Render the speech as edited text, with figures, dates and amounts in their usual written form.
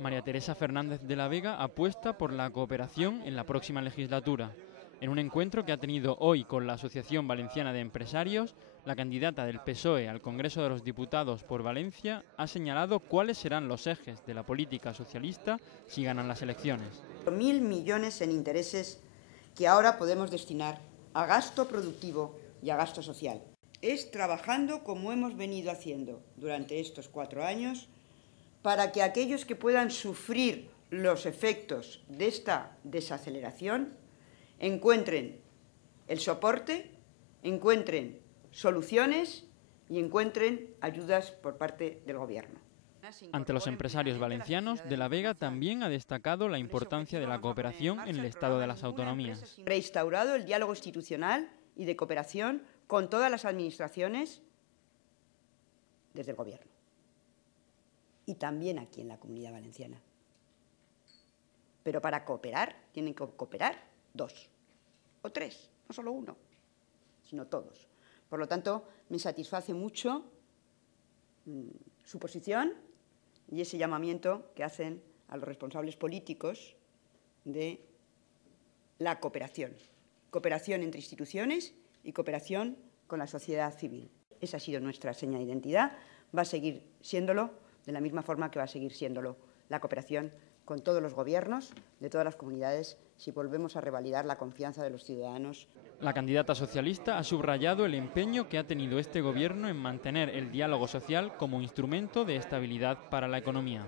María Teresa Fernández de la Vega apuesta por la cooperación en la próxima legislatura. En un encuentro que ha tenido hoy con la Asociación Valenciana de Empresarios, la candidata del PSOE al Congreso de los Diputados por Valencia ha señalado cuáles serán los ejes de la política socialista si ganan las elecciones. 1.000 millones en intereses que ahora podemos destinar a gasto productivo y a gasto social. Es trabajando como hemos venido haciendo durante estos 4 años para que aquellos que puedan sufrir los efectos de esta desaceleración encuentren el soporte, encuentren soluciones y encuentren ayudas por parte del Gobierno. Ante los empresarios valencianos, de la Vega también ha destacado la importancia de la cooperación en el Estado de las Autonomías. Reinstaurado el diálogo institucional y de cooperación con todas las administraciones desde el Gobierno. Y también aquí en la Comunidad Valenciana. Pero para cooperar, tienen que cooperar 2 o 3, no solo uno, sino todos. Por lo tanto, me satisface mucho su posición y ese llamamiento que hacen a los responsables políticos de la cooperación. Cooperación entre instituciones y cooperación con la sociedad civil. Esa ha sido nuestra seña de identidad, va a seguir siéndolo de la misma forma que va a seguir siéndolo la cooperación con todos los gobiernos de todas las comunidades si volvemos a revalidar la confianza de los ciudadanos. La candidata socialista ha subrayado el empeño que ha tenido este gobierno en mantener el diálogo social como instrumento de estabilidad para la economía.